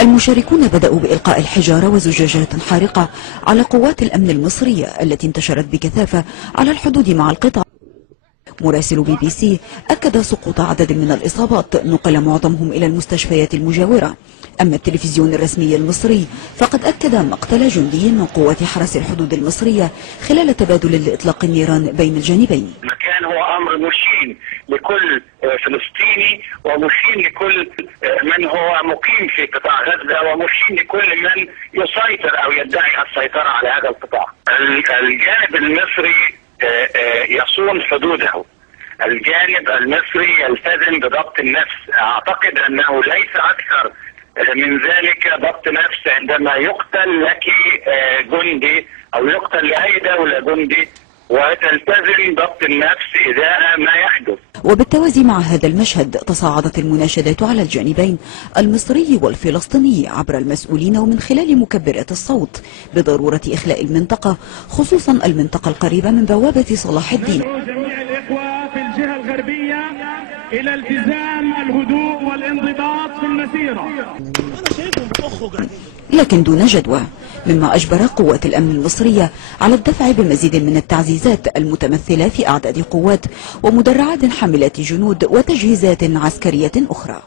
المشاركون بدأوا بإلقاء الحجارة وزجاجات حارقة على قوات الأمن المصرية التي انتشرت بكثافة على الحدود مع القطاع. مراسل BBC أكد سقوط عدد من الإصابات نقل معظمهم إلى المستشفيات المجاورة. أما التلفزيون الرسمي المصري فقد أكد مقتل جندي من قوات حرس الحدود المصرية خلال تبادل لإطلاق النيران بين الجانبين. المكان هو أمر مشين لكل فلسطيني ومشين لكل من هو مقيم في قطاع غزة ومشين لكل من يسيطر أو يدعي السيطرة على هذا القطاع. الجانب المصري يصون حدوده، الجانب المصري يلتزم بضبط النفس. أعتقد أنه ليس أكثر من ذلك ضبط نفس عندما يقتل لك جندي أو يقتل لأي دولة جندي وتلتزم ضبط النفس إذا ما يحدث. وبالتوازي مع هذا المشهد تصاعدت المناشدات على الجانبين المصري والفلسطيني عبر المسؤولين ومن خلال مكبرات الصوت بضرورة إخلاء المنطقة، خصوصا المنطقة القريبة من بوابة صلاح الدين. جميع الإخوة في الجهة الغربية إلى التزام الهدوء والانضباط في المسيرة. لكن دون جدوى، مما أجبر قوات الأمن المصرية على الدفع بمزيد من التعزيزات المتمثلة في أعداد قوات ومدرعات حاملات جنود وتجهيزات عسكرية أخرى.